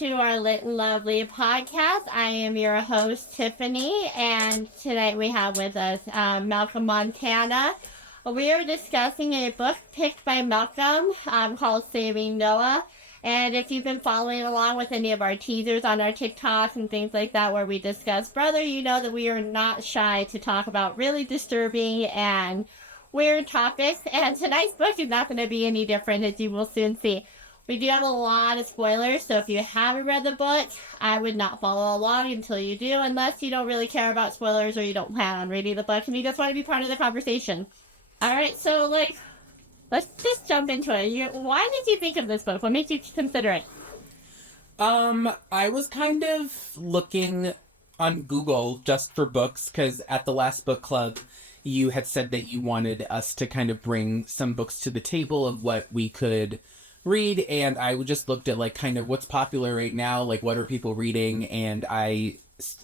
to our Lit and Lovely podcast. I am your host, Tiffany, and tonight we have with us Malcolm Montana. We are discussing a book picked by Malcolm called Saving Noah. And if you've been following along with any of our teasers on our TikToks and things like that where we discuss Brother, you know that we are not shy to talk about really disturbing and weird topics. And tonight's book is not going to be any different, as you will soon see. We do have a lot of spoilers, so if you haven't read the book, I would not follow along until you do, unless you don't really care about spoilers or you don't plan on reading the book and you just want to be part of the conversation. Alright, so, let's just jump into it. Why did you think of this book? What made you consider it? I was kind of looking on Google just for books, because at the last book club, you had said that you wanted us to kind of bring some books to the table of what we could read, and I just looked at kind of what's popular right now, what are people reading, and I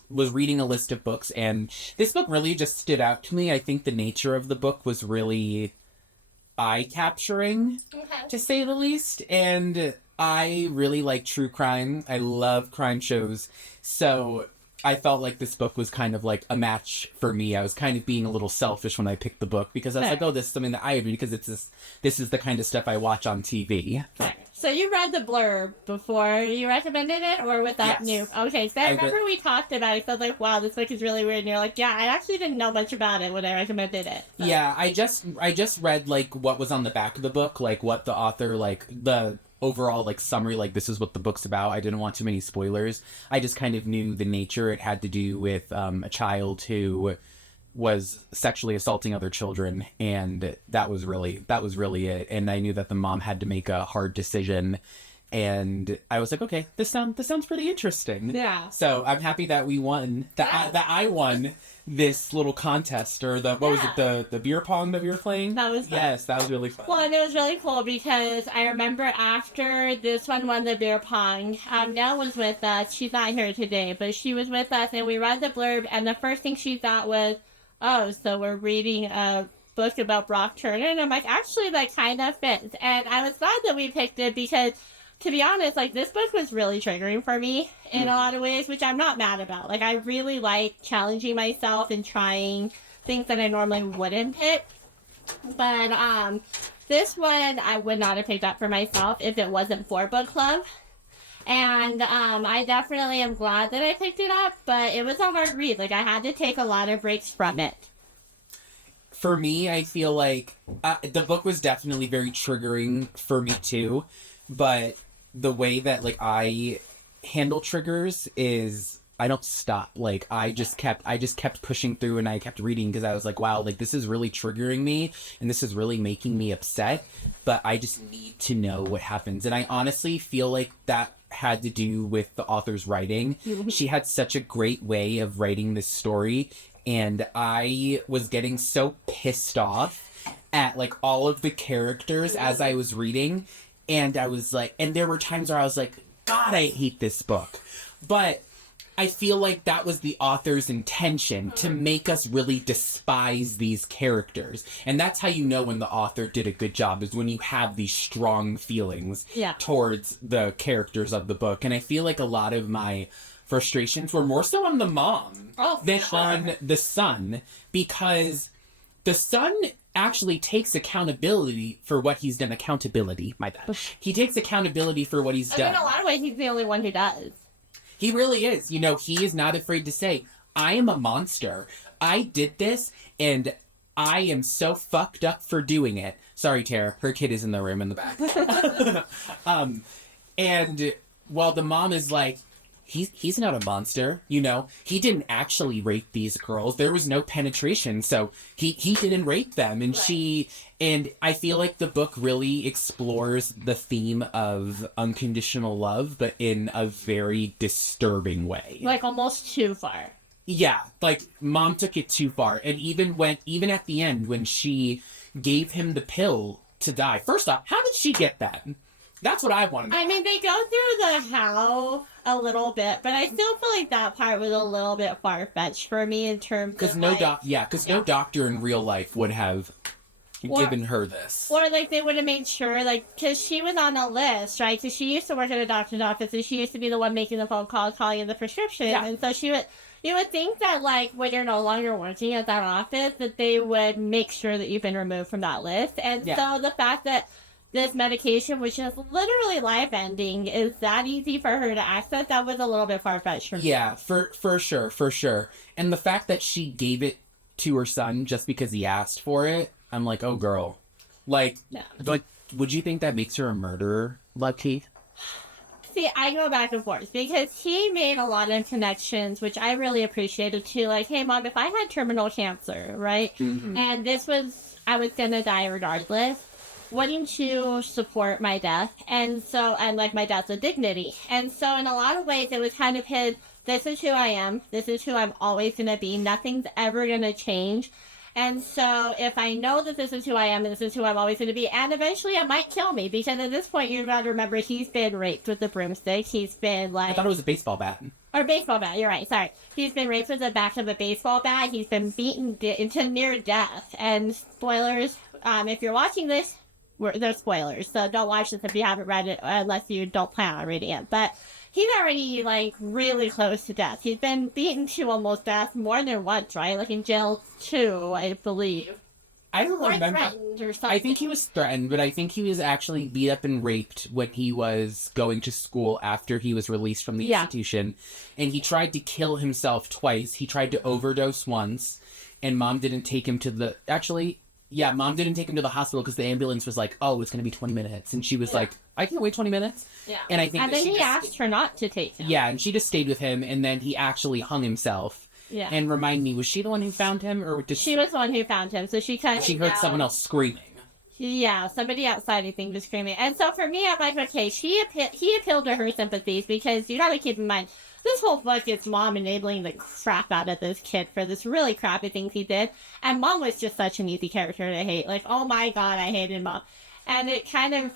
was reading a list of books, and this book really just stood out to me. I think the nature of the book was really eye-capturing, to say the least, and I really like true crime. I love crime shows, so I felt like this book was kind of a match for me. I was kind of being a little selfish when I picked the book, because I was oh, this is something that I would read, because this is the kind of stuff I watch on TV. So you read the blurb before you recommended it, or with that Yes. new? Okay, so I remember we talked about it, so I was wow, this book is really weird, and you're like, yeah, I actually didn't know much about it when I recommended it. So. Yeah, I just read, what was on the back of the book, what the author, the overall summary, this is what the book's about. I didn't want too many spoilers. I just kind of knew the nature. It had to do with a child who was sexually assaulting other children, and that was really it. And I knew that the mom had to make a hard decision, and I was like, okay, this sounds pretty interesting. Yeah. So I'm happy that we won, that I won this little contest, or was it, the beer pong that we were playing? That was fun. Yes, that was really fun. Well, and it was really cool because I remember after this one won the beer pong, Nell was with us. She's not here today, but she was with us, and we read the blurb, and the first thing she thought was, oh, so we're reading a book about Brock Turner, and I'm like, actually, that kind of fits. And I was glad that we picked it because, to be honest, this book was really triggering for me in a lot of ways, which I'm not mad about. I really like challenging myself and trying things that I normally wouldn't pick. But this one I would not have picked up for myself if it wasn't for book club. And I definitely am glad that I picked it up, but it was a hard read. I had to take a lot of breaks from it. For me, I feel like the book was definitely very triggering for me too, but the way that I handle triggers is I don't stop. I just kept pushing through, and I kept reading because I was like, wow, this is really triggering me, and this is really making me upset, but I just need to know what happens. And I honestly feel like that had to do with the author's writing. She had such a great way of writing this story, and I was getting so pissed off at all of the characters as I was reading, and I was and there were times where I was like, God, I hate this book. But I feel like that was the author's intention, to make us really despise these characters. And that's how you know when the author did a good job, is when you have these strong feelings towards the characters of the book. And I feel like a lot of my frustrations were more so on the mom than on the son, because the son actually takes accountability for what he's done. My bad. He takes accountability for what he's done. In a lot of ways, he's the only one who does. He really is. He is not afraid to say, I am a monster. I did this, and I am so fucked up for doing it. Sorry, Tara. Her kid is in the room in the back. And while the mom is like, he's not a monster, He didn't actually rape these girls. There was no penetration, so he didn't rape them. And and I feel like the book really explores the theme of unconditional love, but in a very disturbing way. Almost too far. Yeah, mom took it too far. And even at the end, when she gave him the pill to die, first off, how did she get that? That's what I want to know. I mean, they go through the how a little bit, but I still feel like that part was a little bit far-fetched for me in terms of no doctor in real life would have Given her this. Or, like, they would have made sure, like, because she was on a list, right? Because she used to work at a doctor's office, and she used to be the one making the phone calls, calling in the prescription. Yeah. And so you would think that, like, when you're no longer working at that office, that they would make sure that you've been removed from that list. And so the fact that this medication, which is literally life-ending, is that easy for her to access, that was a little bit far-fetched for me. Yeah, for sure. And the fact that she gave it to her son just because he asked for it, I'm like, oh, girl. Like, would you think that makes her a murderer, Lucky? See, I go back and forth because he made a lot of connections, which I really appreciated too. Like, hey, Mom, if I had terminal cancer, right, and this was, I was going to die regardless, wouldn't you support my death? And like, my death with dignity. And so, in a lot of ways, it was kind of his, this is who I am. This is who I'm always going to be. Nothing's ever going to change. And so, if I know that this is who I am, and this is who I'm always going to be, and eventually it might kill me, because at this point, you've got to remember, he's been raped with a broomstick. He's been, like... I thought it was a baseball bat. Or baseball bat, you're right, sorry. He's been raped with the back of a baseball bat. He's been beaten into near death. And spoilers, if you're watching this, they're spoilers. So don't watch this if you haven't read it, unless you don't plan on reading it. But he's already, like, really close to death. He's been beaten to almost death more than once, right? Like in jail 2, I believe. I don't remember. Threatened or something. I think he was threatened, but I think he was actually beat up and raped when he was going to school after he was released from the institution. And he tried to kill himself twice. He tried to overdose once, and Mom didn't take him to the... Actually, yeah, Mom didn't take him to the hospital because the ambulance was like, oh, it's going to be 20 minutes. And she was like, I can't wait 20 minutes. Yeah. And I think and then he asked her not to take him. Yeah, and she just stayed with him, and then he actually hung himself. Yeah. And remind me, was she the one who found him, or did she was the one who found him? So she kind of... She heard someone else screaming. Yeah, somebody outside, I think, was screaming. And so for me, I'm like, okay, he appealed to her sympathies, because you gotta keep in mind, this whole book is Mom enabling the crap out of this kid for this really crappy things he did. And Mom was just such an easy character to hate. Like, oh my god, I hated Mom. And it kind of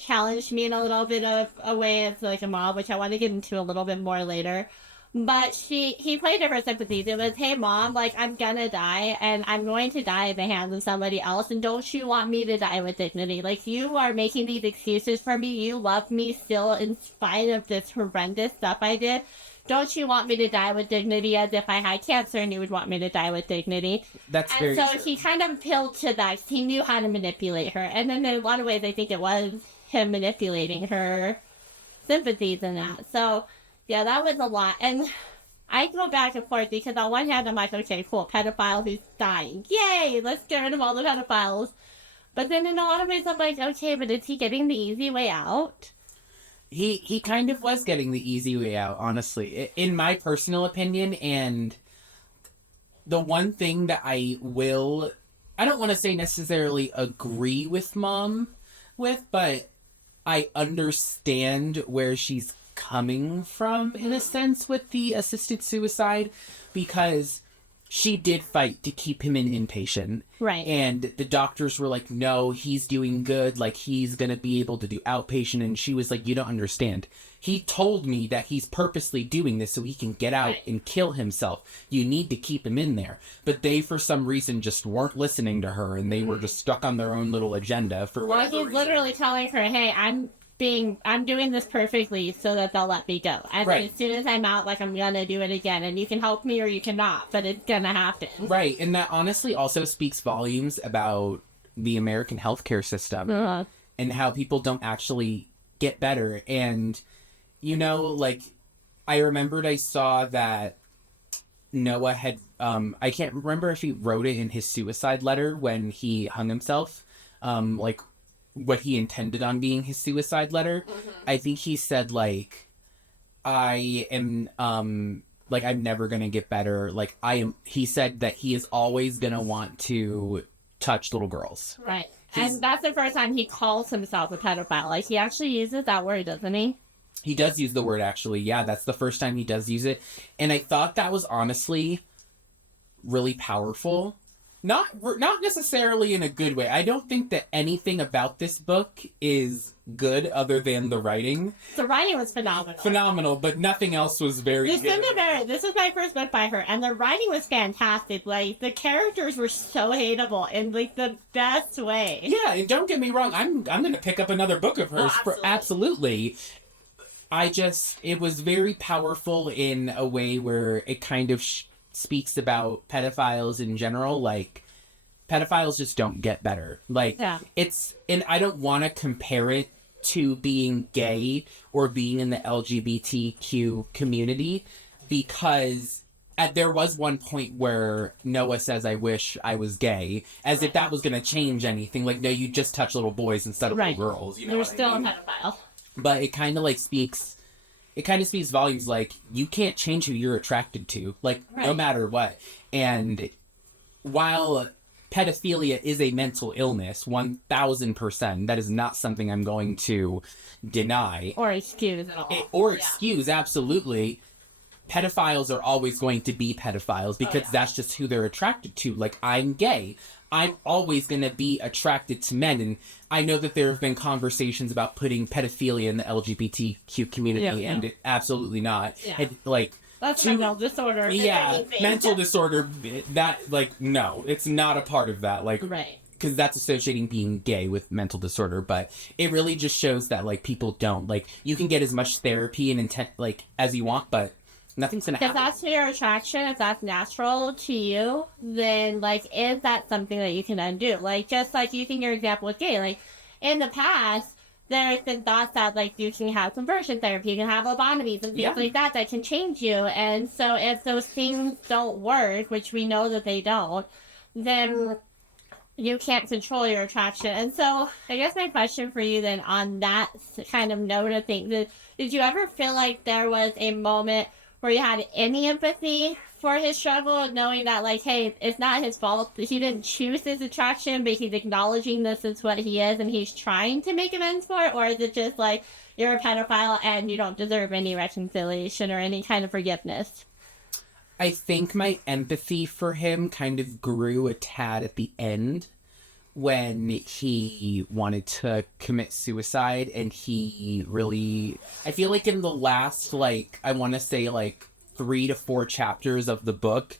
challenged me in a little bit of a way as like a mom, which I want to get into a little bit more later. But he played to her sympathies. It was, hey, Mom, like, I'm gonna die, and I'm going to die at the hands of somebody else, and don't you want me to die with dignity? Like, you are making these excuses for me. You love me still in spite of this horrendous stuff I did. Don't you want me to die with dignity as if I had cancer and you would want me to die with dignity? That's and very so true. He kind of appealed to that. He knew how to manipulate her. And then in a lot of ways, I think it was him manipulating her sympathies in that. So... yeah, that was a lot. And I go back and forth because on one hand, I'm like, okay, cool, pedophile who's dying. Yay, let's get rid of all the pedophiles. But then in a lot of ways, I'm like, okay, but is he getting the easy way out? He kind of was getting the easy way out, honestly, in my personal opinion. And the one thing that I don't want to say necessarily agree with Mom with, but I understand where she's coming from in a sense with the assisted suicide, because she did fight to keep him in inpatient. Right. And the doctors were like, no, he's doing good. Like, he's going to be able to do outpatient. And she was like, you don't understand. He told me that he's purposely doing this so he can get out and kill himself. You need to keep him in there. But they, for some reason, just weren't listening to her, and they were just stuck on their own little agenda for whatever he's reason. Literally telling her, hey, I'm doing this perfectly so that they'll let me go. And as soon as I'm out, like, I'm gonna do it again. And you can help me or you cannot, but it's gonna happen. Right. And that honestly also speaks volumes about the American healthcare system and how people don't actually get better. And, you know, like, I remembered I saw that Noah had, I can't remember if he wrote it in his suicide letter when he hung himself, like, what he intended on being his suicide letter. I think he said, like, I am, like, I'm never gonna get better. Like, he said that he is always gonna want to touch little girls. Right. And that's the first time he calls himself a pedophile. Like, he actually uses that word, doesn't he? He does use the word, actually. Yeah, that's the first time he does use it. And I thought that was honestly really powerful, Not necessarily in a good way. I don't think that anything about this book is good other than the writing. The writing was phenomenal. Phenomenal, but nothing else was very good. This was my first book by her, and the writing was fantastic. Like, the characters were so hateable in, like, the best way. Yeah, and don't get me wrong, I'm going to pick up another book of hers. Absolutely. It was very powerful in a way where it kind of speaks about pedophiles in general. Like, pedophiles just don't get better. Like, and I don't want to compare it to being gay or being in the LGBTQ community, because there was one point where Noah says, "I wish I was gay," as if that was going to change anything. Like, no, you just touch little boys instead of little girls. You know, you're still a pedophile. But it kind of like speaks volumes. Like, you can't change who you're attracted to, like, no matter what. And while pedophilia is a mental illness, 1000%, that is not something I'm going to deny. Or excuse at all. Excuse, absolutely. Pedophiles are always going to be pedophiles because that's just who they're attracted to. Like, I'm gay. I'm always going to be attracted to men. And I know that there have been conversations about putting pedophilia in the LGBTQ community, and it, absolutely not. Yeah. That's mental disorder. Yeah, mental disorder, that, like, no, it's not a part of that. Like, because that's associating being gay with mental disorder. But it really just shows that, like, people don't. Like, you can get as much therapy and intent, like, as you want, but nothing's gonna happen. If that's your attraction, if that's natural to you, then, like, is that something that you can undo? Like, just like using your example with gay, like, in the past, there's been thoughts that, like, you can have conversion therapy, you can have lobotomies and things like that can change you. And so if those things don't work, which we know that they don't, then you can't control your attraction. And so I guess my question for you then on that kind of note of things is, did you ever feel like there was a moment where you had any empathy for his struggle, knowing that, like, hey, it's not his fault, he didn't choose his attraction, but he's acknowledging this is what he is and he's trying to make amends for it? Or is it just like, you're a pedophile and you don't deserve any reconciliation or any kind of forgiveness? I think my empathy for him kind of grew a tad at the end when he wanted to commit suicide, and he really, I feel like in the last, like, I want to say, like, 3 to 4 chapters of the book,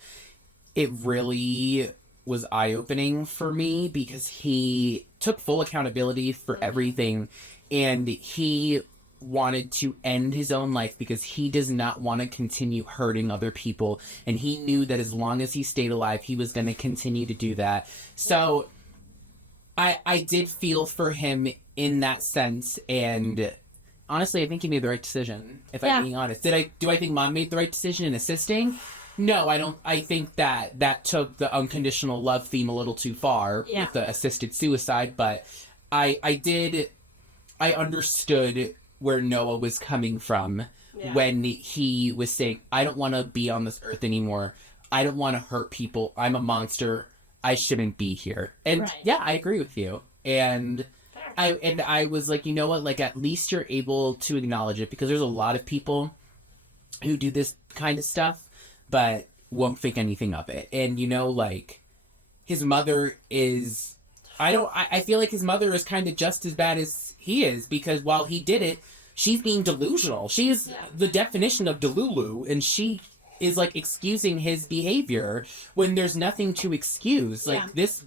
it really was eye-opening for me, because he took full accountability for everything, and he wanted to end his own life because he does not want to continue hurting other people, and he knew that as long as he stayed alive, he was going to continue to do that. So I did feel for him in that sense, and honestly, I think he made the right decision, if I'm being honest. Do I think Mom made the right decision in assisting? No, I don't. I think that took the unconditional love theme a little too far with the assisted suicide, but I understood where Noah was coming from when he was saying, I don't want to be on this earth anymore. I don't want to hurt people. I'm a monster. I shouldn't be here. And I agree with you. And I was like, you know what? Like, at least you're able to acknowledge it, because there's a lot of people who do this kind of stuff, but won't think anything of it. And, you know, like, his mother is, I feel like his mother is kind of just as bad as he is, because while he did it, she's being delusional. She's the definition of delulu, and she is, like, excusing his behavior when there's nothing to excuse. Like, this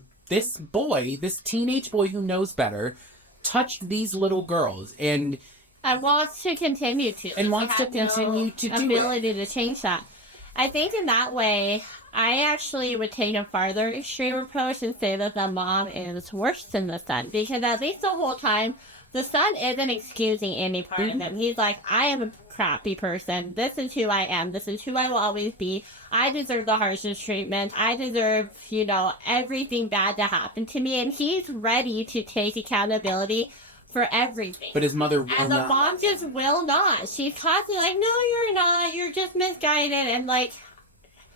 boy, this teenage boy who knows better, touched these little girls, and wants to continue to. And wants to continue to do it. Ability to change that. I think in that way, I actually would take a farther extreme approach and say that the mom is worse than the son, because at least the whole time, the son isn't excusing any part of him. He's like, I am a crappy person. This is who I am. This is who I will always be. I deserve the harshest treatment. I deserve, you know, everything bad to happen to me. And he's ready to take accountability for everything. But his mother will not. And the mom just will not. She's constantly like, no, you're not. You're just misguided. And, like...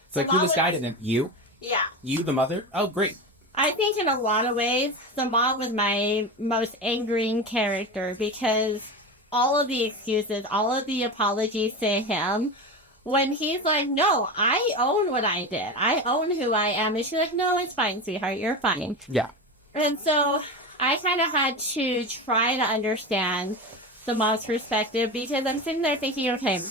It's like, who misguided him? You? Yeah. You, the mother? Oh, great. I think in a lot of ways, the mom was my most angering character, because all of the excuses, all of the apologies to him when he's like, no, I own what I did. I own who I am. And she's like, no, it's fine, sweetheart. You're fine. Yeah. And so I kind of had to try to understand the mom's perspective because I'm sitting there thinking, okay,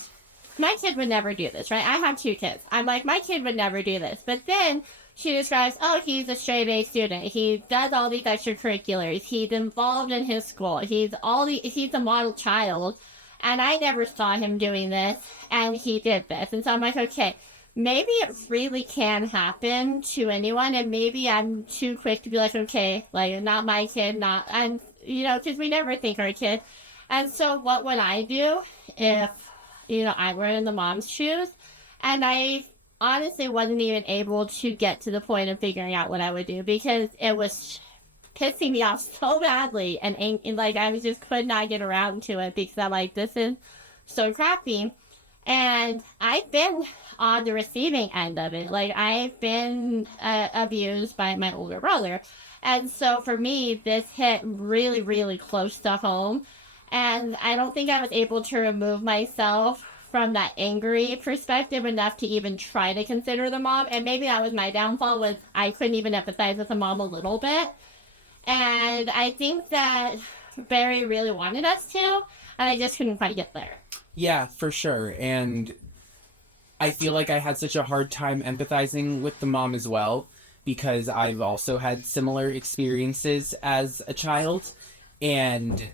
my kid would never do this, right? I have 2 kids. I'm like, my kid would never do this. But then she describes, oh, he's a straight A student. He does all these extracurriculars. He's involved in his school. He's a model child. And I never saw him doing this. And he did this. And so I'm like, okay, maybe it really can happen to anyone. And maybe I'm too quick to be like, okay, like, not my kid, not, and, because we never think our kid. And so what would I do if, I were in the mom's shoes? And I honestly wasn't even able to get to the point of figuring out what I would do because it was pissing me off so badly. And like, I just could not get around to it because I'm like, this is so crappy. And I've been on the receiving end of it. Like, I've been abused by my older brother. And so for me, this hit really, really close to home. And I don't think I was able to remove myself from that angry perspective enough to even try to consider the mom. And maybe that was my downfall, was I couldn't even empathize with the mom a little bit. And I think that Barry really wanted us to, and I just couldn't quite get there. Yeah, for sure. And I feel like I had such a hard time empathizing with the mom as well, because I've also had similar experiences as a child. And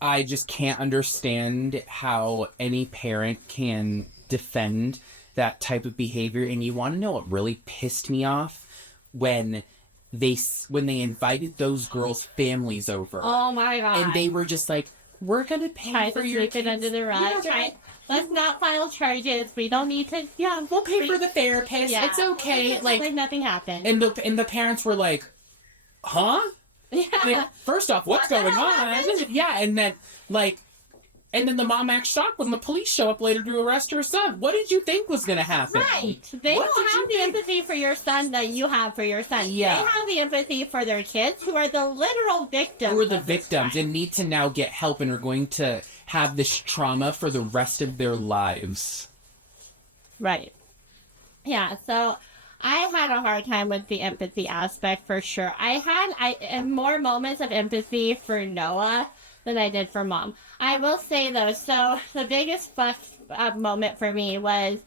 I just can't understand how any parent can defend that type of behavior. And you want to know what really pissed me off? When they invited those girls' families over. Oh my God. And they were just like, we're going to pay for your kids. Under the rug. Yeah, right. Let's not file charges. We don't need to. Yeah, we'll pay for the therapist. Yeah. It's okay. Like nothing happened. And the parents were like, huh? Yeah. Like, first off, what's going on? Yeah, and then the mom acts shocked when the police show up later to arrest her son. What did you think was going to happen? Right. They don't have the empathy for your son that you have for your son. Yeah. They have the empathy for their kids, who are the literal victims. Who are the victims and need to now get help and are going to have this trauma for the rest of their lives. Right. Yeah, so I had a hard time with the empathy aspect for sure. I had more moments of empathy for Noah than I did for Mom. I will say though, so the biggest fuck up moment for me was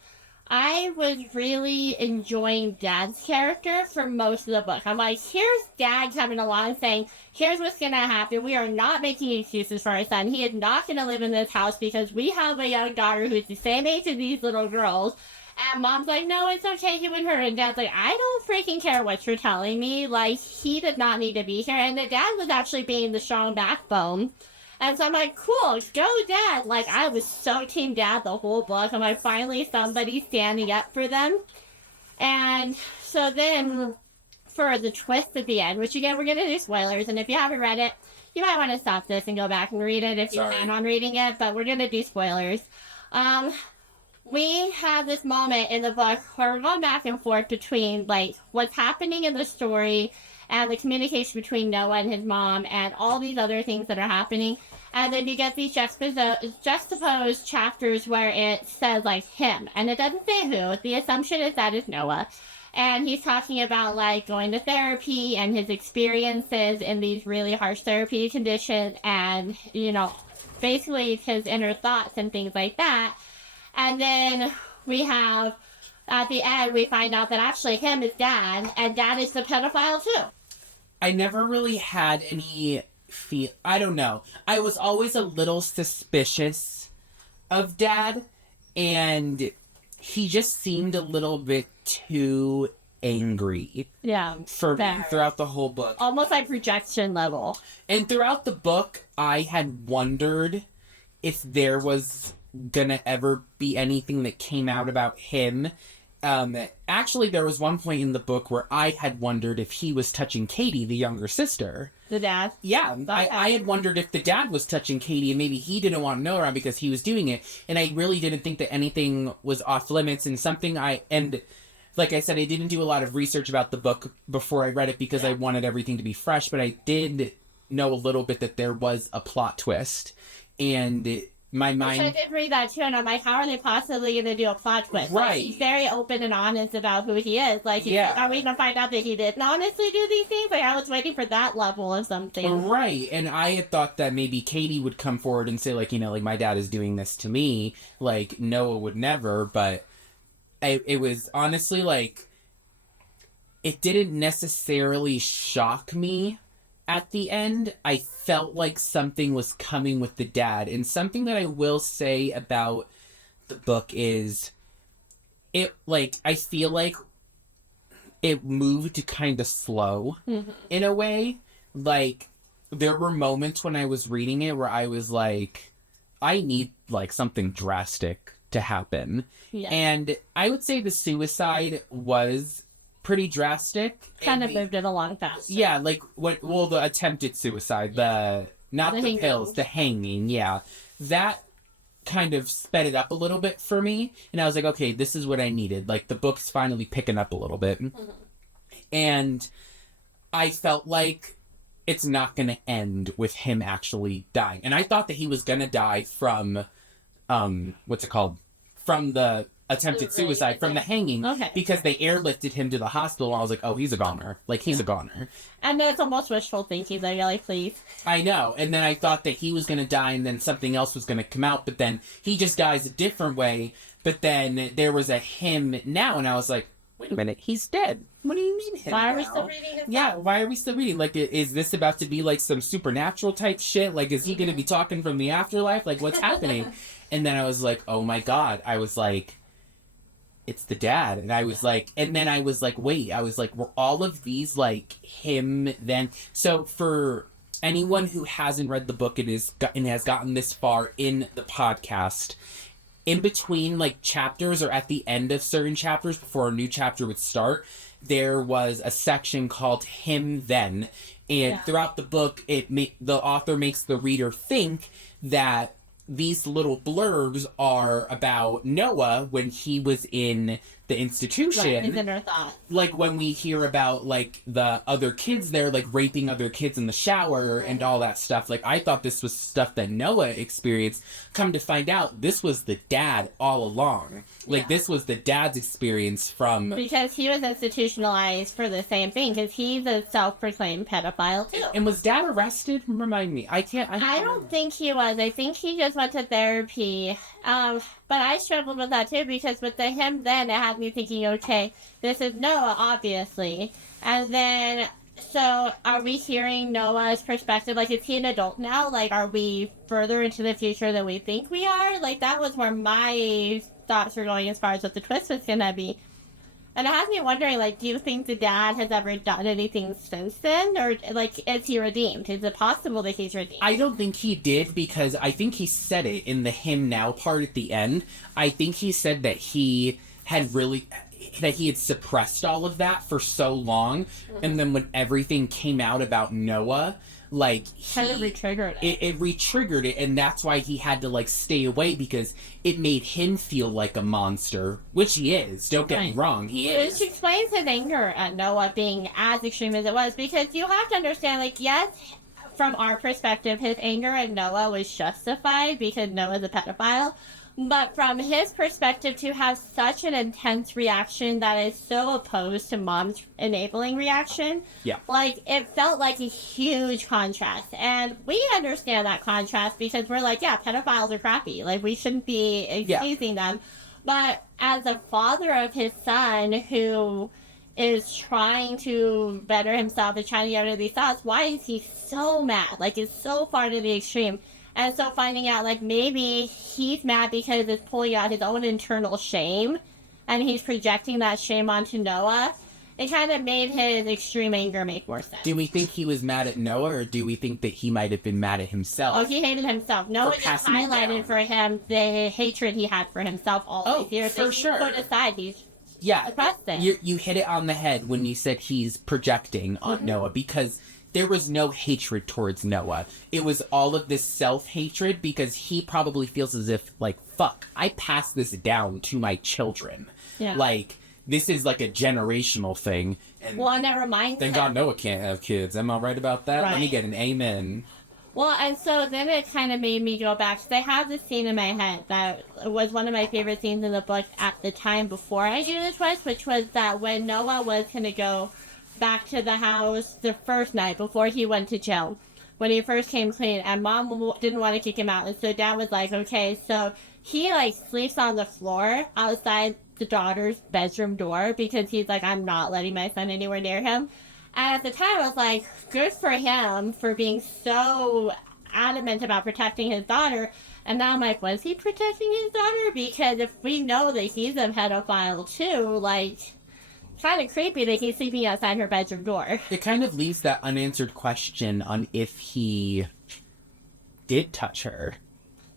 I was really enjoying Dad's character for most of the book. I'm like, here's Dad coming along saying, here's what's going to happen. We are not making excuses for our son. He is not going to live in this house because we have a young daughter who's the same age as these little girls. And Mom's like, no, it's okay, he and her. And Dad's like, I don't freaking care what you're telling me. Like, he did not need to be here. And the dad was actually being the strong backbone. And so I'm like, cool, go Dad. Like, I was so team Dad the whole book. I'm like, finally somebody standing up for them. And so then for the twist at the end, which again, we're going to do spoilers. And if you haven't read it, you might want to stop this and go back and read it if you plan on reading it. But we're going to do spoilers. We have this moment in the book where we're going back and forth between, like, what's happening in the story and the communication between Noah and his mom and all these other things that are happening. And then you get these juxtaposed chapters where it says, like, him. And it doesn't say who. The assumption is that it's Noah. And he's talking about, like, going to therapy and his experiences in these really harsh therapy conditions and, you know, basically his inner thoughts and things like that. And then we have, at the end, we find out that actually him is Dad, and Dad is the pedophile too. I never really had any I don't know. I was always a little suspicious of Dad, and he just seemed a little bit too angry. Yeah. For me throughout the whole book. Almost like projection level. And throughout the book, I had wondered if there was gonna ever be anything that came out about him. Actually, there was one point in the book where I had wondered if he was touching Katie, the younger sister. The dad? Yeah, I had wondered if the dad was touching Katie and maybe he didn't want to know around because he was doing it. And I really didn't think that anything was off limits, and like I said, I didn't do a lot of research about the book before I read it because I wanted everything to be fresh, but I did know a little bit that there was a plot twist. And my Which I mind... did read that too, and I'm like, how are they possibly going to do a plot twist? Right. Like, he's very open and honest about who he is. Like, Yeah. are we going to find out that he didn't honestly do these things? Like, I was waiting for that level of something. Right, and I had thought that maybe Katie would come forward and say, like, you know, like, my dad is doing this to me. Like, Noah would never, but it was honestly, like, it didn't necessarily shock me at the end. I felt like something was coming with the dad. And something that I will say about the book is, it, like, I feel like it moved kind of slow in a way. Like, there were moments when I was reading it where I was like, I need, like, something drastic to happen. Yeah. And I would say the suicide was pretty drastic. Kind of moved it along fast. Yeah, like, the attempted suicide, not the pills, the hanging, yeah. That kind of sped it up a little bit for me. And I was like, okay, this is what I needed. Like, the book's finally picking up a little bit. And I felt like it's not going to end with him actually dying. And I thought that he was going to die from, what's it called? From the attempted suicide, from the hanging. Okay. Because they airlifted him to the hospital. And I was like, oh, he's a goner. Like, he's a goner. And then it's almost wishful thinking. Like, you're like, please. I know. And then I thought that he was going to die and then something else was going to come out. But then he just dies a different way. But then there was a him now. And I was like, wait a minute, he's dead. What do you mean him Why are we now? still reading his Yeah, why are we still reading? Like, is this about to be like some supernatural type shit? Like, is he going to be talking from the afterlife? Like, what's happening? And then I was like, oh my God. I was like, it's the dad. And I was like, and then I was like, wait, I was like, were all of these like him then? So for anyone who hasn't read the book and has gotten this far in the podcast, in between like chapters or at the end of certain chapters before a new chapter would start, there was a section called Him Then. And throughout the book, the author makes the reader think that these little blurbs are about Noah when he was in the institution. Right, his inner thought. Like when we hear about like the other kids there, like raping other kids in the shower and all that stuff. Like I thought this was stuff that Noah experienced. Come to find out, this was the dad all along. Like this was the dad's experience from... Because he was institutionalized for the same thing, because he's a self-proclaimed pedophile too. And was dad arrested? Remind me. I don't think he was. I think he just went to therapy. But I struggled with that too, because with the him then, it had me thinking, okay, this is Noah, obviously. And then, so are we hearing Noah's perspective? Like, is he an adult now? Like, are we further into the future than we think we are? Like, that was where my thoughts were going as far as what the twist was gonna be. And it has me wondering, like, do you think the dad has ever done anything since then? Or, like, is he redeemed? Is it possible that he's redeemed? I don't think he did, because I think he said it in the him now part at the end. I think he said that he had suppressed all of that for so long. And then when everything came out about Noah, like, kind of re-triggered it. It re-triggered it, and that's why he had to, like, stay away, because it made him feel like a monster, which he is. Don't get me wrong, he is. Which explains his anger at Noah being as extreme as it was, because you have to understand, like, yes, from our perspective, his anger at Noah was justified because Noah's a pedophile. But from his perspective, to have such an intense reaction that is so opposed to mom's enabling reaction, like, it felt like a huge contrast. And we understand that contrast because we're like, yeah, pedophiles are crappy. Like, we shouldn't be excusing them. But as a father of his son who is trying to better himself and trying to get rid of these thoughts, why is he so mad? Like, it's so far to the extreme. And so finding out, like, maybe he's mad because it's pulling out his own internal shame, and he's projecting that shame onto Noah, it kind of made his extreme anger make more sense. Do we think he was mad at Noah, or do we think that he might have been mad at himself? Oh, he hated himself. Noah just highlighted for him the hatred he had for himself all these years. For sure. Put aside, he's depressing. You hit it on the head when you said he's projecting on Noah, because... there was no hatred towards Noah. It was all of this self-hatred because he probably feels as if, like, fuck, I passed this down to my children. Yeah. Like, this is like a generational thing. And well, and that reminds thank God Noah can't have kids. Am I right about that? Right. Let me get an amen. Well, and so then it kind of made me go back because I have this scene in my head that was one of my favorite scenes in the book at the time before I knew the twist, which was that when Noah was going to go back to the house the first night before he went to jail, when he first came clean, and Mom didn't want to kick him out, and so Dad was like, okay, so he like sleeps on the floor outside the daughter's bedroom door because he's like, I'm not letting my son anywhere near him. And at the time, I was like, good for him for being so adamant about protecting his daughter. And now I'm like, was he protecting his daughter? Because if we know that he's a pedophile too, like, kind of creepy that he's sleeping outside her bedroom door. It kind of leaves that unanswered question on if he did touch her.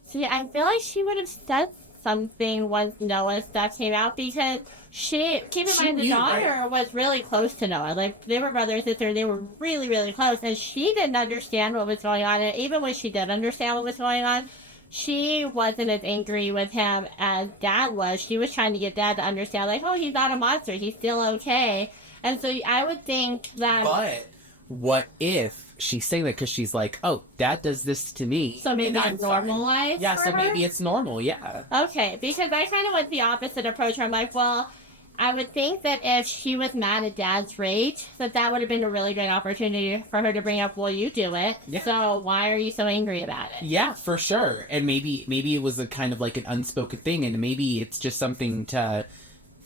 See, I feel like she would have said something once Noah's stuff came out because keep in mind, the daughter was really close to Noah. Like, they were brother and sister, they were really, really close, and she didn't understand what was going on. And even when she did understand what was going on, she wasn't as angry with him as Dad was. She was trying to get Dad to understand, like, oh, he's not a monster, he's still okay. And so I would think that. But what if she's saying that because she's like, oh, Dad does this to me. So maybe it's normalized. Yeah, for so her? maybe it's normal, yeah. Okay, because I kind of went the opposite approach. I'm like, well, I would think that if she was mad at Dad's rage, that would have been a really great opportunity for her to bring up, well, you do it. Yeah. So why are you so angry about it? Yeah, for sure. And maybe it was a kind of like an unspoken thing, and maybe it's just something to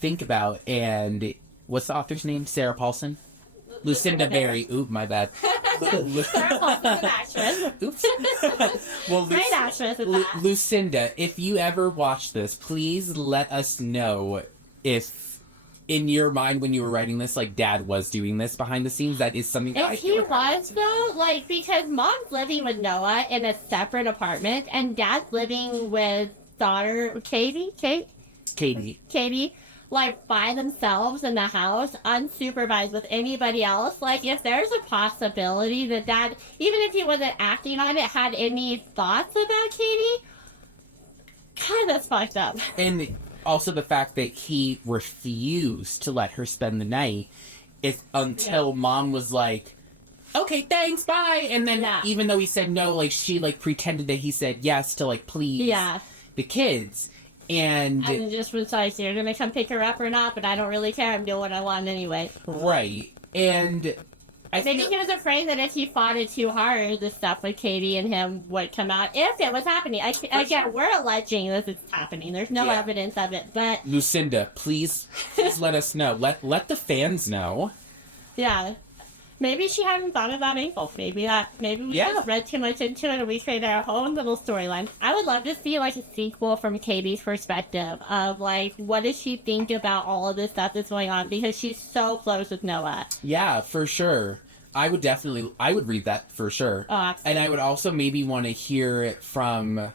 think about. And what's the author's name? Sarah Paulson? Lucinda Berry. Ooh, my bad. Sarah Paulson's an actress. Oops. Well, Great actress at that. Lucinda, if you ever watch this, please let us know if, in your mind, when you were writing this, like, Dad was doing this behind the scenes. That is something that If he was, though, like, because Mom's living with Noah in a separate apartment, and Dad's living with daughter Katie, like, by themselves in the house, unsupervised with anybody else. Like, if there's a possibility that Dad, even if he wasn't acting on it, had any thoughts about Katie, kind of fucked up. And also the fact that he refused to let her spend the night is until Mom was like, okay, thanks, bye. And then even though he said no, like, she, like, pretended that he said yes to, like, please the kids. And it just was like, you're gonna come pick her up or not, but I don't really care. I'm doing what I want anyway. Right. And I think he was afraid that if he fought it too hard, the stuff with Katie and him would come out. If it was happening. Again, we're alleging this is happening. There's no evidence of it, but... Lucinda, please let us know. Let the fans know. Yeah. Maybe she hadn't thought of that angle. Maybe we just read too much into it and we created our own little storyline. I would love to see, like, a sequel from Katie's perspective of, like, what does she think about all of this stuff that's going on, because she's so close with Noah. Yeah, for sure. I would read that for sure. Oh, absolutely. And I would also maybe want to hear it from,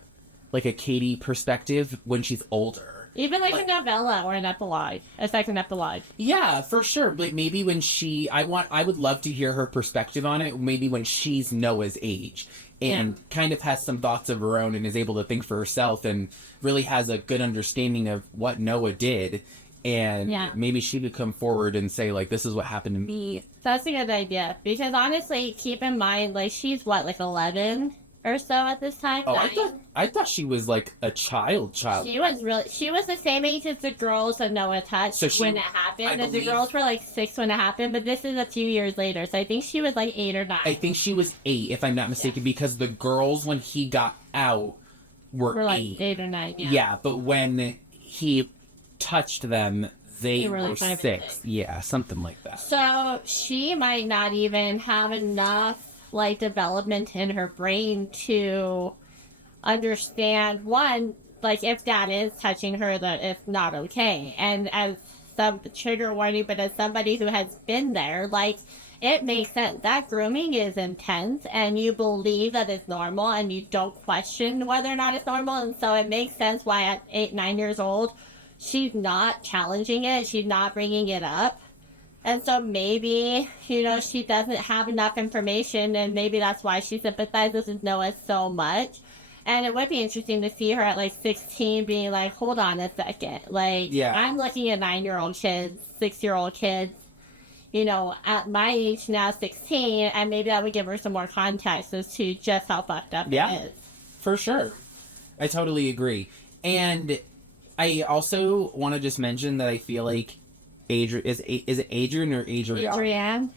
like, a Katie perspective when she's older. Even like a novella or an epilogue, a second epilogue. Yeah, for sure. But maybe when I would love to hear her perspective on it. Maybe when she's Noah's age and kind of has some thoughts of her own and is able to think for herself and really has a good understanding of what Noah did. And maybe she could come forward and say, like, this is what happened to me. That's a good idea. Because honestly, keep in mind, like, she's what, like 11 or so at this time? Oh, I thought she was like a child. She was the same age as the girls that Noah touched when it happened. And the girls were like 6 when it happened, but this is a few years later. So I think she was like 8 or 9. I think she was 8, if I'm not mistaken, because the girls, when he got out, were like 8. 8 or 9, Yeah, but when he touched them, they were like 6. Yeah, something like that. So she might not even have enough, like, development in her brain to understand, one, like, if Dad is touching her, that it's not okay. And as some trigger warning, but as somebody who has been there, like, it makes sense. That grooming is intense, and you believe that it's normal, and you don't question whether or not it's normal. And so it makes sense why at 8, 9 years old, she's not challenging it. She's not bringing it up. And so maybe, she doesn't have enough information, and maybe that's why she sympathizes with Noah so much. And it would be interesting to see her at, like, 16 being like, hold on a second. Like, I'm looking at 9-year-old kids, 6-year-old kids. at my age now, 16, and maybe that would give her some more context as to just how fucked up it is. For sure. I totally agree. And I also want to just mention that I feel like is it Adrian or Adrian?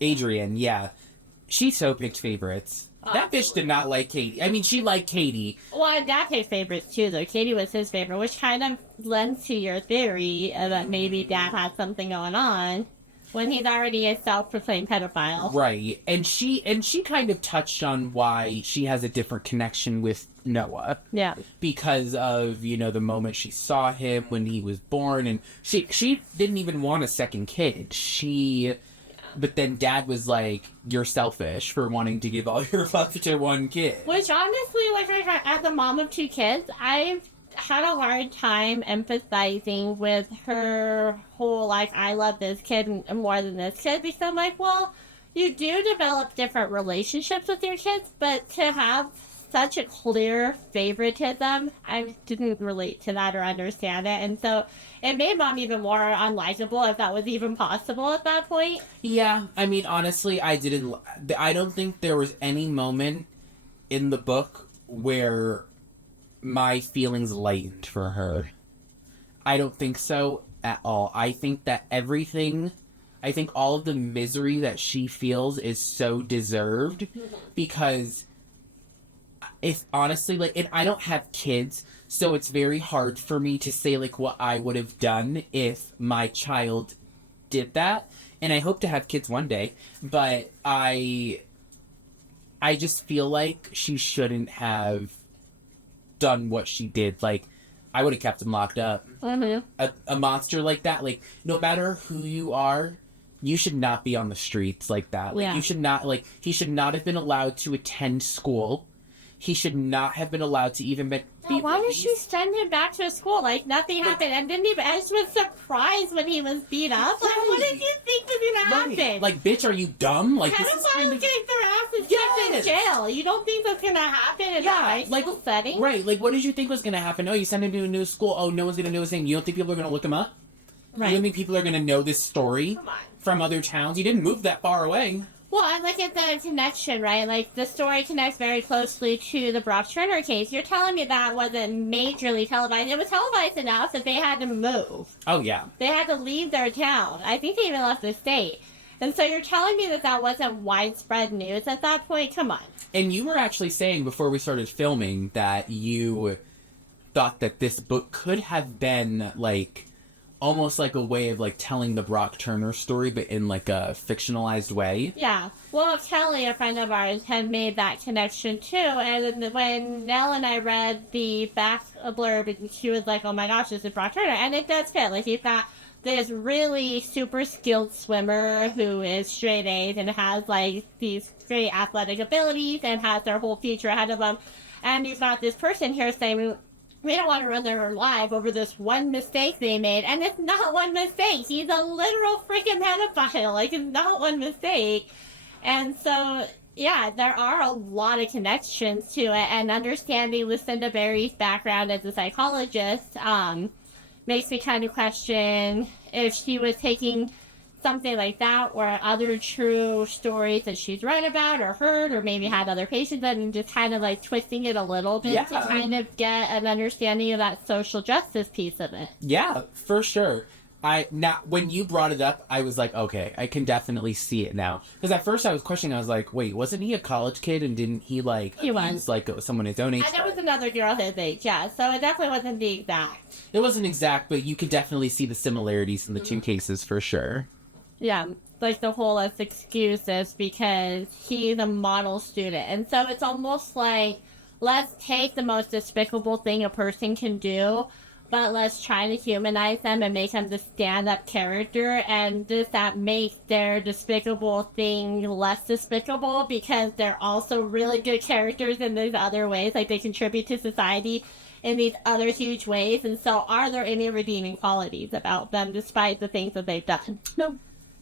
Adrian, yeah. She so picked favorites. That bitch did not like Katie. I mean, she liked Katie. Well, Dad picked favorites too, though. Katie was his favorite, which kind of lends to your theory that maybe Dad had something going on when he's already a self-proclaimed pedophile. Right. And she kind of touched on why she has a different connection with Noah. Yeah. Because of, the moment she saw him when he was born, and she didn't even want a second kid. But then Dad was like, "You're selfish for wanting to give all your love to one kid." Which honestly, like, as a mom of 2 kids, I've had a hard time empathizing with her whole, like, I love this kid more than this kid, because I'm like, well, you do develop different relationships with your kids, but to have such a clear favoritism, I didn't relate to that or understand it, and so it made Mom even more unlikable, if that was even possible at that point. Yeah, I mean, honestly, I don't think there was any moment in the book where my feelings lightened for her. I don't think so at all. I think that all of the misery that she feels is so deserved, because it's honestly, like, and I don't have kids, so it's very hard for me to say, like, what I would have done if my child did that. And I hope to have kids one day, but I just feel like she shouldn't have done what she did. Like, I would have kept him locked up. Mm-hmm. A monster like that, like, no matter who you are, you should not be on the streets like that. Like, you should not, like, he should not have been allowed to attend school. He should not have been allowed to even be why did she send him back to school? Like, nothing happened. And didn't even, I just was surprised when he was beat up. Like, what did you think was going to happen? Like, bitch, are you dumb? Like, this is kind of getting their asses kicked in jail. You don't think that's going to happen in a high school setting? Right. Like, what did you think was going to happen? Oh, you send him to a new school. Oh, no one's going to know his name. You don't think people are going to look him up? Right. You don't think people are going to know this story from other towns? You didn't move that far away. Well, and look at the connection, right? Like, the story connects very closely to the Brock Turner case. You're telling me that wasn't majorly televised. It was televised enough that they had to move. Oh, yeah. They had to leave their town. I think they even left the state. And so you're telling me that wasn't widespread news at that point? Come on. And you were actually saying before we started filming that you thought that this book could have been, like, almost like a way of, like, telling the Brock Turner story, but in, like, a fictionalized way. Yeah. Well, Kelly, a friend of ours, had made that connection, too. And when Nell and I read the back blurb, she was like, oh my gosh, this is Brock Turner. And it does fit. Like, he's got this really super skilled swimmer who is straight A's and has, like, these great athletic abilities and has their whole future ahead of him. And he's got this person here saying, we don't want to run their life over this one mistake they made. And it's not one mistake. He's a literal freaking pedophile. Like, it's not one mistake. And so, yeah, there are a lot of connections to it. And understanding Lucinda Berry's background as a psychologist makes me kind of question if she was taking something like that, or other true stories that she's read about or heard, or maybe had other patients, and just kind of like twisting it a little bit to kind of get an understanding of that social justice piece of it. Yeah, for sure. When you brought it up, I was like, okay, I can definitely see it now. Because at first I was questioning, I was like, wait, wasn't he a college kid, and didn't he, like, he was like someone his own age? And there was another girl his age, yeah, so it definitely wasn't the exact. It wasn't exact, but you could definitely see the similarities in the two cases, for sure. Yeah, like the whole excuse is because he's a model student. And so it's almost like, let's take the most despicable thing a person can do, but let's try to humanize them and make them the stand-up character. And does that make their despicable thing less despicable because they're also really good characters in these other ways? Like, they contribute to society in these other huge ways. And so are there any redeeming qualities about them despite the things that they've done? No.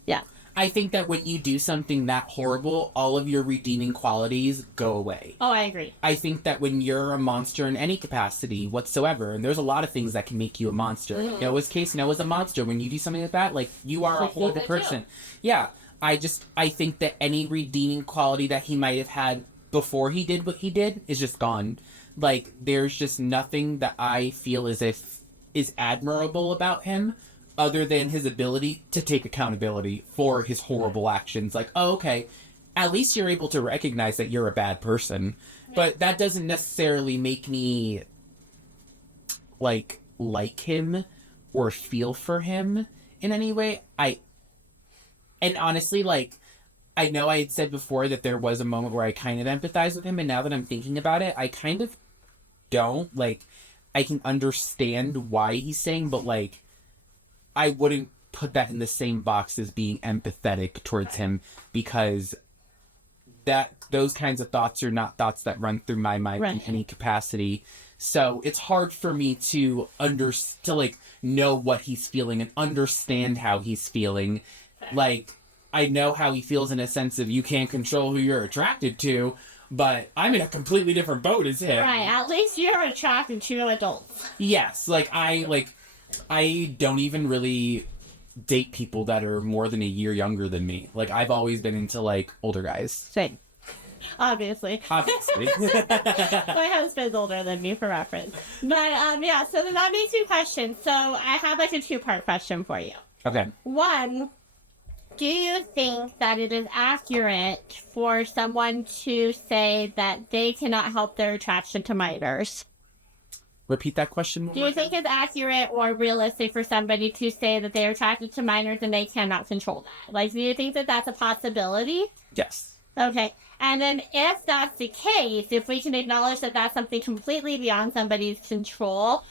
Yeah. I think that when you do something that horrible, all of your redeeming qualities go away. Oh, I agree. I think that when you're a monster in any capacity whatsoever, and there's a lot of things that can make you a monster. Mm-hmm. Noah's case, Noah's a monster. When you do something like that, like, you are a horrible person. Yeah. I think that any redeeming quality that he might have had before he did what he did is just gone. Like, there's just nothing that I feel as if is admirable about him other than his ability to take accountability for his horrible actions. Like, oh, okay, at least you're able to recognize that you're a bad person. But that doesn't necessarily make me, like him or feel for him in any way. And honestly, like, I know I had said before that there was a moment where I kind of empathized with him, and now that I'm thinking about it, I kind of don't. Like, I can understand why he's saying, but, like, I wouldn't put that in the same box as being empathetic towards him, because those kinds of thoughts are not thoughts that run through my mind in any capacity. So it's hard for me to know what he's feeling and understand how he's feeling. Like, I know how he feels in a sense of you can't control who you're attracted to, but I'm in a completely different boat as him. Right, at least you're attracted to adults. Yes, I don't even really date people that are more than a year younger than me. Like, I've always been into, like, older guys. Same. Obviously. My husband's older than me, for reference. But, yeah, so then that makes two questions. So I have, like, a two-part question for you. Okay. One, do you think that it is accurate for someone to say that they cannot help their attraction to minors? Repeat that question. Do you think it's accurate or realistic for somebody to say that they're attracted to minors and they cannot control that? Like, do you think that that's a possibility? Yes. Okay. And then if that's the case, if we can acknowledge that that's something completely beyond somebody's control,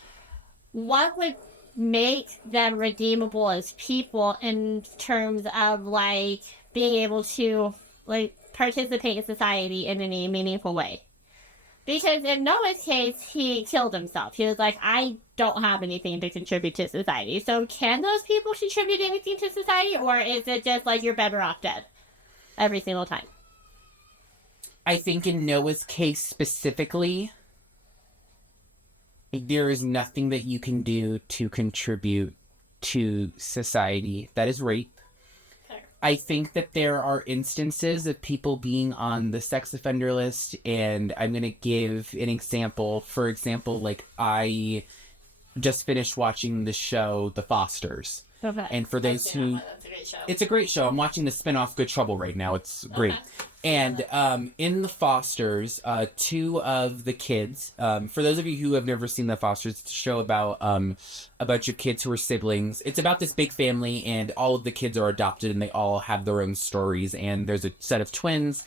what would make them redeemable as people in terms of, like, being able to, like, participate in society in any meaningful way? Because in Noah's case, he killed himself. He was like, I don't have anything to contribute to society. So can those people contribute anything to society? Or is it just like you're better off dead every single time? I think in Noah's case specifically, there is nothing that you can do to contribute to society that is rape. I think that there are instances of people being on the sex offender list, and I'm going to give an example. For example, like, I just finished watching the show The Fosters. Okay. And for those who... That's a great show. It's a great show. I'm watching the spinoff Good Trouble right now. It's great. Okay. And in The Fosters, two of the kids, for those of you who have never seen The Fosters, it's a show about a bunch of kids who are siblings. It's about this big family, and all of the kids are adopted, and they all have their own stories. And there's a set of twins.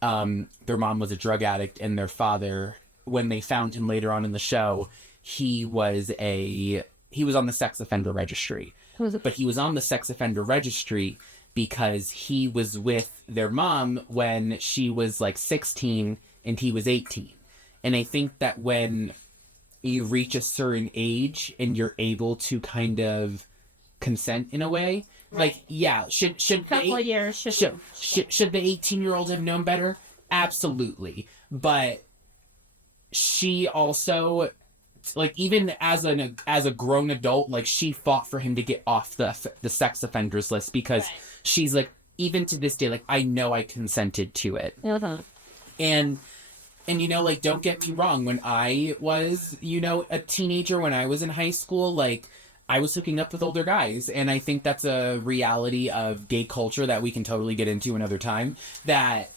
Their mom was a drug addict, and their father, when they found him later on in the show, he was on the sex offender registry. But he was on the sex offender registry because he was with their mom when she was like 16 and he was 18. And I think that when you reach a certain age and you're able to kind of consent in a way, like, yeah, should the 18-year-old have known better? Absolutely. But she also, like, even as a grown adult, like, she fought for him to get off the sex offenders list because she's like, even to this day, like, I know I consented to it. Uh-huh. And you know, like, don't get me wrong, when I was, you know, a teenager, when I was in high school, like, I was hooking up with older guys, and I think that's a reality of gay culture that we can totally get into another time, that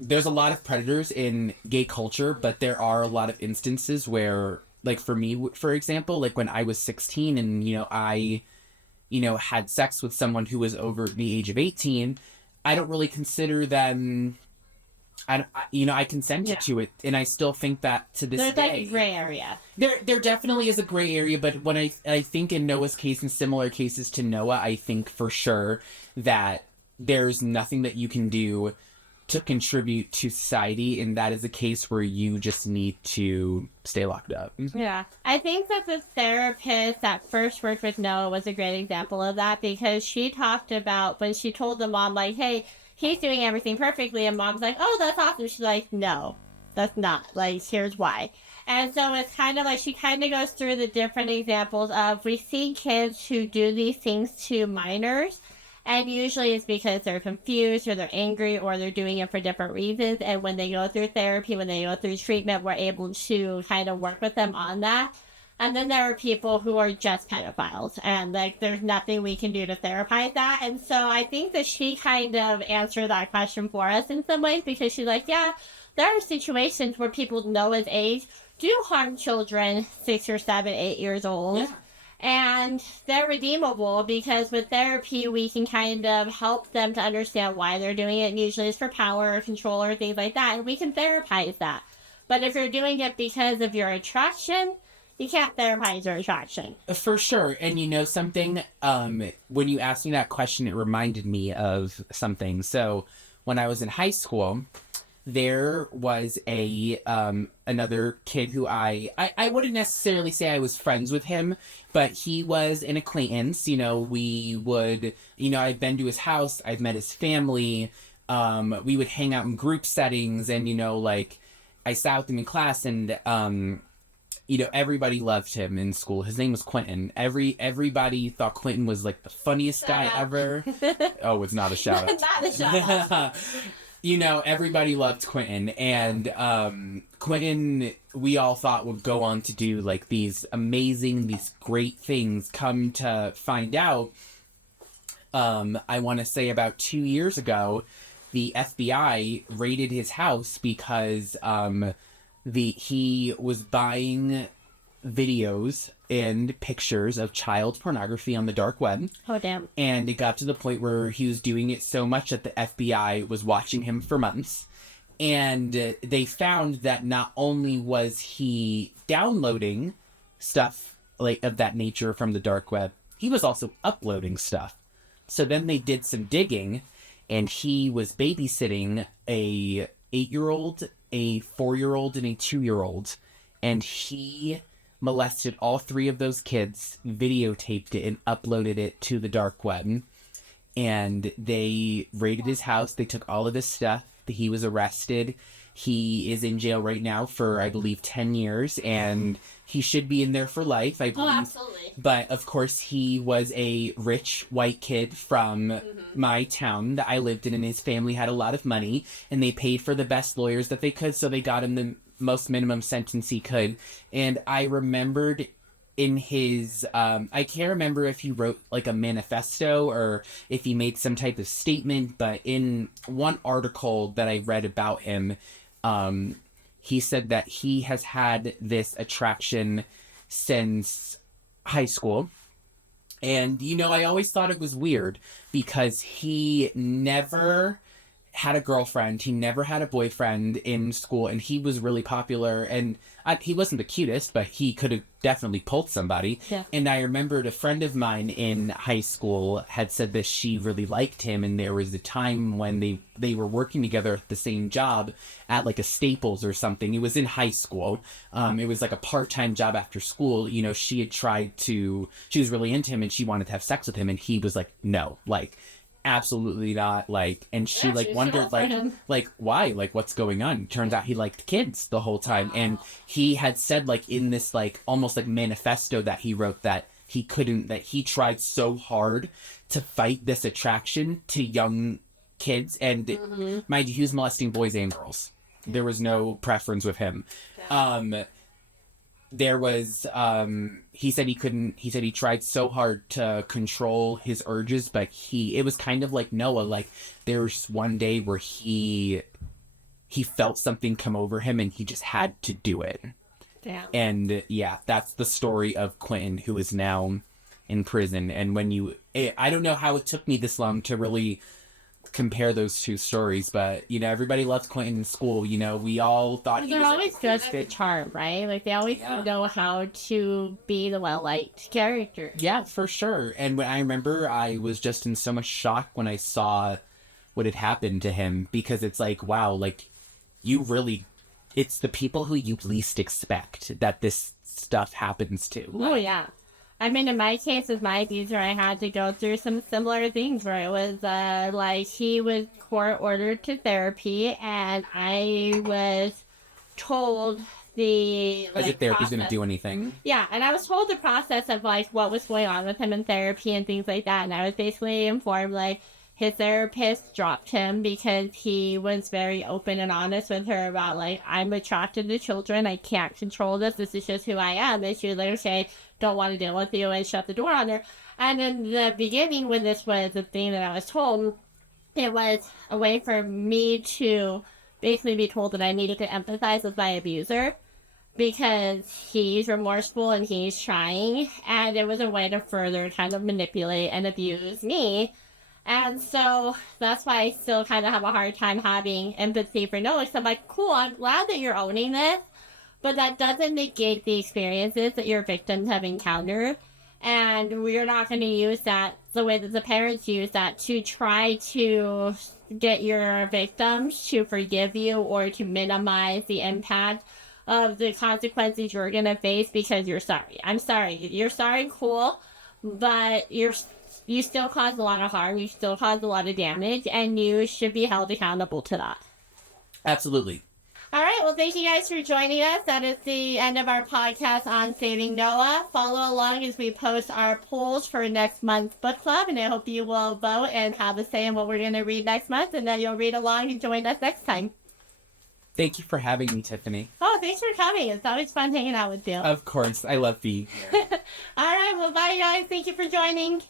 there's a lot of predators in gay culture, but there are a lot of instances where, like, for me, for example, like, when I was 16 and, you know, I, you know, had sex with someone who was over the age of 18, I don't really consider them, I consented to it, and I still think that to this day. There's like a gray area. There definitely is a gray area, but when I think in Noah's case and similar cases to Noah, I think for sure that there's nothing that you can do to contribute to society, and that is a case where you just need to stay locked up. Yeah. I think that the therapist that first worked with Noah was a great example of that, because she talked about when she told the mom, like, hey, he's doing everything perfectly, and mom's like, oh, that's awesome. She's like, no, that's not. Like, here's why. And so it's kind of like she kind of goes through the different examples of we see kids who do these things to minors, and usually it's because they're confused or they're angry or they're doing it for different reasons. And when they go through therapy, when they go through treatment, we're able to kind of work with them on that. And then there are people who are just pedophiles, and like there's nothing we can do to therapize that. And so I think that she kind of answered that question for us in some ways, because she's like, yeah, there are situations where people Noah's age do harm children 6 or 7, 8 years old. Yeah. And they're redeemable because with therapy, we can kind of help them to understand why they're doing it. And usually it's for power or control or things like that. And we can therapize that. But if you're doing it because of your attraction, you can't therapize your attraction. For sure. And you know something? When you asked me that question, it reminded me of something. So when I was in high school, there was another kid who I wouldn't necessarily say I was friends with him, but he was an acquaintance. You know, we would, you know, I've been to his house, I've met his family, we would hang out in group settings, and, you know, like, I sat with him in class, and, you know, everybody loved him in school. His name was Quentin. Everybody thought Quentin was, like, the funniest guy ever. Oh, it's not a shout out. Not a shout out. You know, everybody loved Quentin, and Quentin, we all thought would go on to do, like, these amazing, these great things. Come to find out, I want to say about 2 years ago, the FBI raided his house because he was buying videos and pictures of child pornography on the dark web. Oh, damn. And it got to the point where he was doing it so much that the FBI was watching him for months. And they found that not only was he downloading stuff like of that nature from the dark web, he was also uploading stuff. So then they did some digging, and he was babysitting a 8-year-old, a 4-year-old, and a 2-year-old. And he molested all 3 of those kids, videotaped it, and uploaded it to the dark web. And they raided his house. They took all of his stuff. He was arrested. He is in jail right now for, I believe, 10 years, and he should be in there for life, I believe. Oh, absolutely. But, of course, he was a rich white kid from my town that I lived in, and his family had a lot of money, and they paid for the best lawyers that they could, so they got him the most minimum sentence he could. And I remembered in his, I can't remember if he wrote like a manifesto or if he made some type of statement, but in one article that I read about him, he said that he has had this attraction since high school. And, you know, I always thought it was weird because he never had a girlfriend. He never had a boyfriend in school, and he was really popular. And he wasn't the cutest, but he could have definitely pulled somebody. Yeah. And I remembered a friend of mine in high school had said that she really liked him, and there was a time when they were working together at the same job at like a Staples or something. It was in high school. It was like a part-time job after school. You know, she was really into him, and she wanted to have sex with him, and he was like, no, like, absolutely not. Like, and she wondered like why, like, what's going on. Turns out he liked kids the whole time. Wow. And he had said, like, in this like almost like manifesto that he wrote, that he tried so hard to fight this attraction to young kids, and mind you, he was molesting boys and girls. There was no preference with him. Yeah. There was, he said he tried so hard to control his urges, but it was kind of like Noah, like, there was one day where he felt something come over him, and he just had to do it. Damn. And, yeah, that's the story of Quentin, who is now in prison. And I don't know how it took me this long to really compare those two stories, but, you know, everybody loved Quentin in school. You know, we all thought they're always just a charm, right? Like, they always know how to be the well-liked character. Yeah, for sure. And when I remember, I was just in so much shock when I saw what had happened to him, because it's like, wow, like, it's the people who you least expect that this stuff happens to. Oh, yeah. I mean, in my case with my abuser, I had to go through some similar things where it was like he was court ordered to therapy, and I was told As if therapy's going to do anything. Yeah, and I was told the process of like what was going on with him in therapy and things like that, and I was basically informed like his therapist dropped him because he was very open and honest with her about like, I'm attracted to children, I can't control this is just who I am, and she would later say, don't want to deal with you, and shut the door on her. And in the beginning, when this was the thing that I was told, it was a way for me to basically be told that I needed to empathize with my abuser because he's remorseful and he's trying, and it was a way to further kind of manipulate and abuse me. And so that's why I still kind of have a hard time having empathy for Noah. So I'm like, cool, I'm glad that you're owning this, but that doesn't negate the experiences that your victims have encountered. And we're not going to use that the way that the parents use that to try to get your victims to forgive you or to minimize the impact of the consequences you're going to face because you're sorry. I'm sorry. You're sorry, cool, but you still caused a lot of harm. You still caused a lot of damage, and you should be held accountable to that. Absolutely. All right, well, thank you guys for joining us. That is the end of our podcast on Saving Noah. Follow along as we post our polls for next month's book club, and I hope you will vote and have a say in what we're going to read next month, and then you'll read along and join us next time. Thank you for having me, Tiffany. Oh, thanks for coming. It's always fun hanging out with you. Of course. I love being here. All right, well, bye, guys. Thank you for joining.